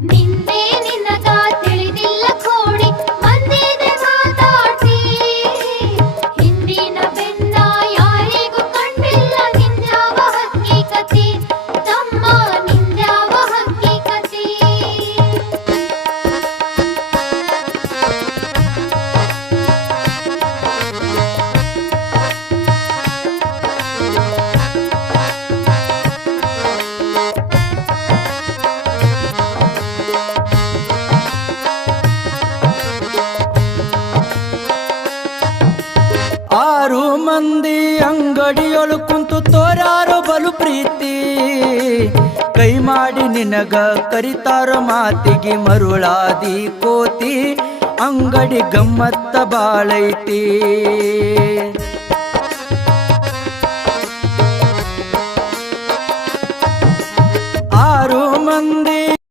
ನಿಂದೆ ನಿನ್ನಗ ತಿಳಿದಿಲ್ಲ ಕೋಡಿ ಮಂದಿದೆ ಮಾತಾಡ್ತಿ ಹಿಂದಿನ ಬೆನ್ನ ಯಾರಿಗೂ ಕಂಡಿಲ್ಲ ನಿಂದ್ಯಾವ ಹಕ್ಕಿಕತಿ ತಮ್ಮ ನಿಂದ್ಯಾವ ಹಕ್ಕಿಕತಿ ಆರು ಮಂದಿ ಅಂಗಡಿಯೊಳು ಕುಂತು ತೋರಾರು ಬಲು ಪ್ರೀತಿ ಕೈ ಮಾಡಿ ನಿನಗ ಕರಿತಾರ ಮಾತಿಗೆ ಮರುಳಾದಿ ಕೋತಿ ಅಂಗಡಿ ಗಮ್ಮತ್ತ ಬಾಳೈತಿ